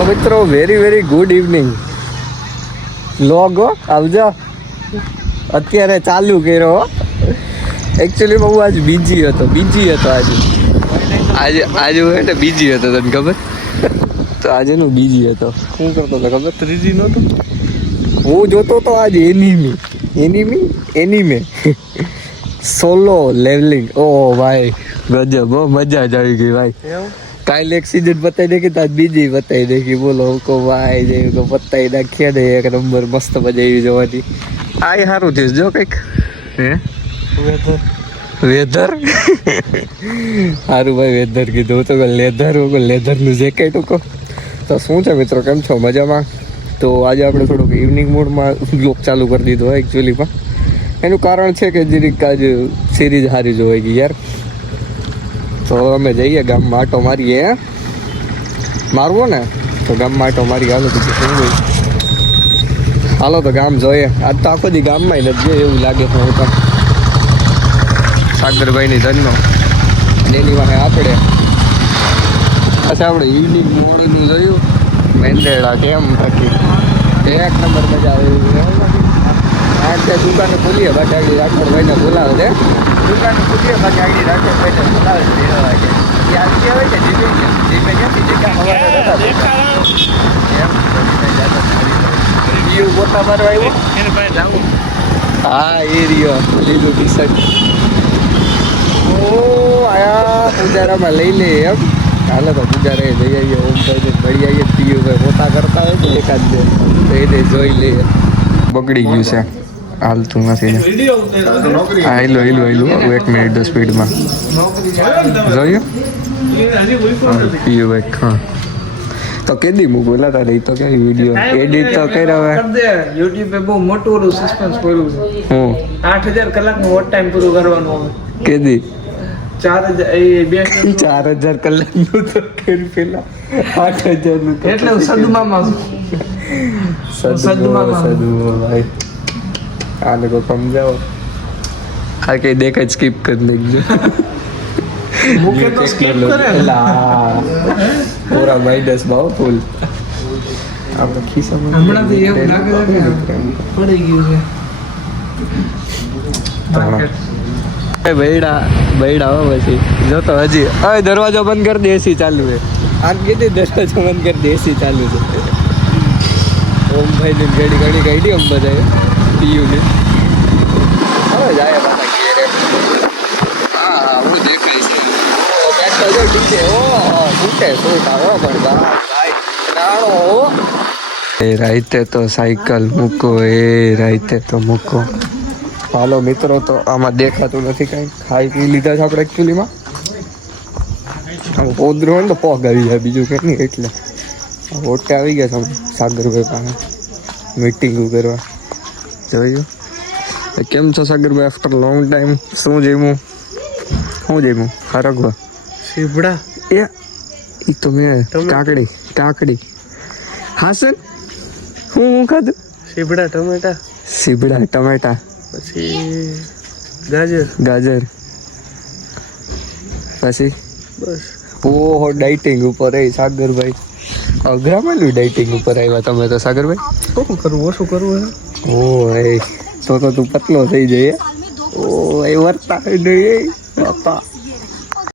તો મિત્રો very good evening. Logo આવજો. અત્યારે ચાલુ કર્યો. એકચ્યુઅલી હું આજ બીજી હતો આજે હું એટલે બીજી હતો, તને ખબર? તો આજે નું બીજી હતો. શું કરતો હતો ખબર? 3G નહોતો હું જોતો તો આજે એનીમે સોલો લેવલિંગ. ઓ ભાઈ ગજબ, મજા જ આવી ગઈ ભાઈ. કાલે એક સીઝન બતાવી નાખી તો આજ બીજી બતાવી નાખી. બોલો કો ભાઈ જે બતાવી નાખીએ ને એક નંબર મસ્ત મજા આવી જવાની. આ સારું થયું જો કંઈક વેધર સારું ભાઈ વેધર કીધું તો લેધરનું જેકેટ કહો. તો શું છે મિત્રો, કેમ છો? મજામાં? તો આજે આપણે થોડુંક ઇવનિંગ મૂડમાં બ્લોગ ચાલુ કરી દીધો હોય એકચ્યુઅલીમાં. એનું કારણ છે કે જરીક આજ સિરીઝ સારી જોવાઈ ગઈ યાર. તો અમે જઈએ ગામમાં આટો મારીએ. મારવો ને તો ગામમાં આટો મારી. હાલો બીજું શું હોય, હાલો તો ગામ જોઈએ. આજ તો આખો દી ગામમાં નથી જોઈએ એવું લાગે છે. હું તો સાગરભાઈની ધનનો એની વાહે આપણે ઇવનિંગ મોડનું જોયું. મેંદેડા કેમ બાકી એક નંબર મજા આવી. આ દુકાને ખોલીએ બાકી આગળ રાઠોડભાઈને બોલાવે છે. દુકાને ખોલીએ બાકી આગળ રાઠોડભાઈને બોલાવે છે. આવી આવે છે ધીમે ગોતા મારવા આવ્યો. હા એ રહ્યો લીલું ટી શર્ટ. ઓ આયા પૂજારામાં લઈ લે એમ. હાલે તો પૂજારે જઈ આવીએ. ઓમભાઈને મળી આવીએ. ટીયુભાઈ પોતા કરતા હોય તો એકાદ બે તો એને જોઈ લઈએ. બગડી ગયું છે, હાલતું નથી ને. હા હેલો 1 મિનિટ સ્પીડમાં જોયું ટીયુભાઈ. હા તો કેદી મૂકું લા તારે તો કઈ વિડીયો એડિટ તો કર્યા હવે યુટ્યુબ પે બહુ મોટું ઓલું સસ્પેન્સ કર્યું છે. હું 8000 કલાકનું વોટ ટાઈમ પૂરું કરવાનું હવે. કેદી 4000 કલાકનું તો કરી પેલા 8000 નું એટલે હું સદમામાં ભાઈ. આ લોકો સમજાવો. આ કઈ દેખાય સ્કીપ કરી નાખજો. મુકે તો સ્કીપ કરે પૂરા માઇનસ ભાવ ફૂલ. આપણે ખિસ્સામાં હમણાંથી એવું લાગે છે કે પડી ગયું છે. બૈડા હો પછી જો તો હજી હવે દરવાજો બંધ કરી દે. એસી ચાલુ છે. આમ કીધી દરવાજો બંધ કરી દે. એસી ચાલુ છે. ઓમભાઈ ની ઘડી કાઢી આમ બધા પીયુને હવે જાય પાછા ઘેરે. હા હું દેખાય છે ડીજે. ઓ ફૂટે ફૂટ આવે પણ ભાઈ રાણો. એ રાઈતે તો સાયકલ મૂકો, એ રાઈતે તો મૂકો. હાલો મિત્રો, તો આમાં દેખાતું નથી કાંઈ. ખાઈ પી લીધા છે આપણે એકચ્યુઅલીમાં. પોદરું હોય ને તો પગ આવી જાય, બીજું કંઈ નહીં. એટલે ઓટે આવી ગયા છે સાગરભાઈ પાસે મીટિંગ કરવા. જોયું કેમ છો સાગરભાઈ? After long time. શું જમ્યું હરગવા સીબડા એ તો મેં કાકડી હા સર. હું ખાધું? સીબડા ટમેટા પછી ગાજર પછી બસ. ઓહો ડાઇટિંગ ઉપર એ સાગરભાઈ. અઘરામાં ડાઇટિંગ ઉપર આવ્યા તમે તો સાગરભાઈ. શું કરવું, ઓછું કરવું. ઓ એ તો તું પતલો થઈ જાય. ઓ એ વર્તા નહીં બાપા.